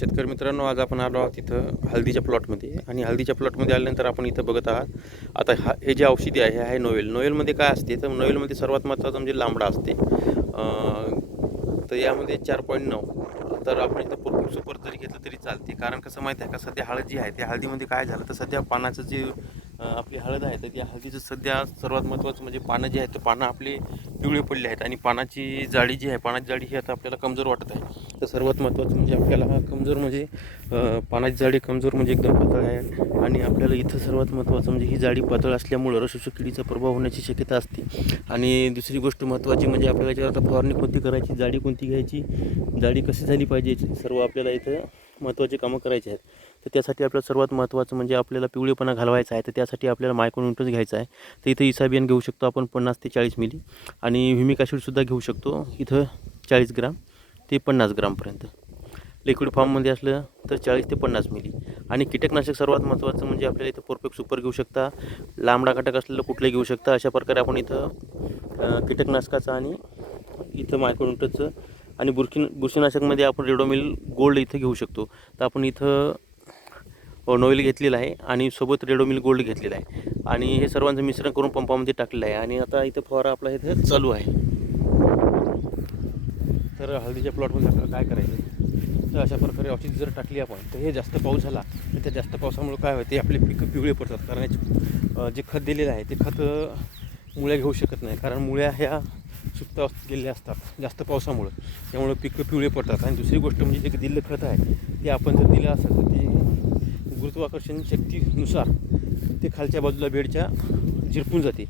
शेतकरी मित्रांनो आज आपण आलो आहोत इथं हळदीच्या प्लॉटमध्ये आणि हळदीच्या प्लॉटमध्ये आल्यानंतर आपण इथं बघत आहात आता हा हे जे औषधी आहे हे आहे नोवेल. नोवेलमध्ये काय असते? तर नोवेलमध्ये सर्वात महत्त्वाचं म्हणजे लांबडा असते. तर यामध्ये चार पॉईंट नऊ. तर आपण इथं पूर्ण सुपर जरी घेतलं तरी चालते. कारण कसं माहिती आहे का सध्या हळद जी आहे त्या हळदीमध्ये काय झालं तर सध्या पानाचं जे आपली हळद आहे तर त्या हळदीचं सध्या सर्वात महत्त्वाचं म्हणजे पानं जे आहेत ते पानं आपली पिवळे पडले आहेत आणि पानाची जाडी जी आहे पानाची जाळी ही आता आपल्याला कमजोर वाटत आहे. तर सर्वात महत्त्वाचं म्हणजे आपल्याला हा कमजोर म्हणजे पानाची जाडी कमजोर म्हणजे एकदम पातळ आहे. आणि आपल्याला इथं सर्वात महत्त्वाचं म्हणजे ही जाडी पातळ असल्यामुळं रसोशी किडीचा प्रभाव होण्याची शक्यता असते. आणि दुसरी गोष्ट महत्त्वाची म्हणजे आपल्याला याच्यावर आता फवारणी कोणती करायची जाडी कोणती घ्यायची जाडी कशी झाली पाहिजे सर्व आपल्याला इथं महत्त्वाचे कामं करायची आहेत. तर त्यासाठी आपल्याला सर्वात महत्त्वाचं म्हणजे आपल्याला पिवळेपणा घालवायचा आहे. तर त्यासाठी आपल्याला मायक्रोन्युट्रन्स घ्यायचा आहे. तर इथं इसाबियन घेऊ शकतो आपण पन्नास ते चाळीस मिली. आणि ह्युमिक घेऊ शकतो. इथं चाळीस ग्राम ते पन्नास ग्रामपर्यंत लिक्विड फॉर्ममध्ये असलं तर चाळीस ते पन्नास मिली. आणि कीटकनाशक सर्वात महत्त्वाचं म्हणजे आपल्याला इथं परफेक्ट सुपर घेऊ शकता. लांबडा घटक असलेलं कुठलंही घेऊ शकता. अशा प्रकारे आपण इथं कीटकनाशकाचं आणि इथं मायक्रोन्युट्रनचं आणि बुरखी बुरशीनाशकमध्ये आपण रेडोमिल गोल्ड इथं घेऊ शकतो. तर आपण इथं नॉईल घेतलेलं आहे आणि सोबत रेडोमिल गोल्ड घेतलेलं आहे. आणि हे सर्वांचं मिश्रण करून पंपामध्ये टाकलेलं आहे. आणि आता इथं फवारा आपला इथं चालू आहे. तर हळदीच्या प्लॉटमध्ये आपल्याला काय करायचं? तर अशा प्रकारे औषधी जर टाकली आपण तर हे जास्त पाऊस झाला तर त्या जास्त पावसामुळे काय होते? आपले पिकं पिवळे पडतात. कारण जे खत दिलेलं आहे ते खत मुळ्या घेऊ शकत नाही. कारण मुळ्या ह्या सुप्त गेलेले असतात जास्त पावसामुळं. त्यामुळं पिकं पिवळे पडतात. आणि दुसरी गोष्ट म्हणजे जे दिलं खत आहे ते आपण जर दिलं असेल तर ते गुरुत्वाकर्षण शक्तीनुसार ते खालच्या बाजूला बेडच्या झिरपून जाते.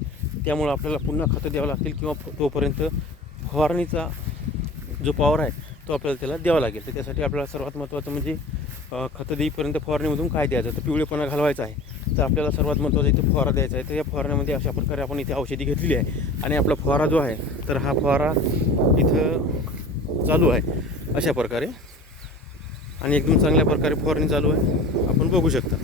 त्यामुळं आपल्याला पुन्हा खतं द्यावं लागतील किंवा तोपर्यंत फवारणीचा जो पॉवर आहे तो आपल्याला त्याला द्यावा लागेल. तर त्यासाठी आपल्याला सर्वात महत्त्वाचं म्हणजे खतं देईपर्यंत फवारणीमधून काय द्यायचं? तर पिवळेपणा घालवायचा आहे. तर आपल्याला सर्वात महत्त्वाचं इथं फवारा द्यायचा आहे. तर या फवारण्यामध्ये अशा प्रकारे आपण इथे औषधी घेतलेली आहे. आणि आपला फवारा जो आहे तर हा फवारा इथं चालू आहे. अशा प्रकारे. आणि एकदम चांगल्या प्रकारे फवारणी चालू आहे. आपण बघू शकता.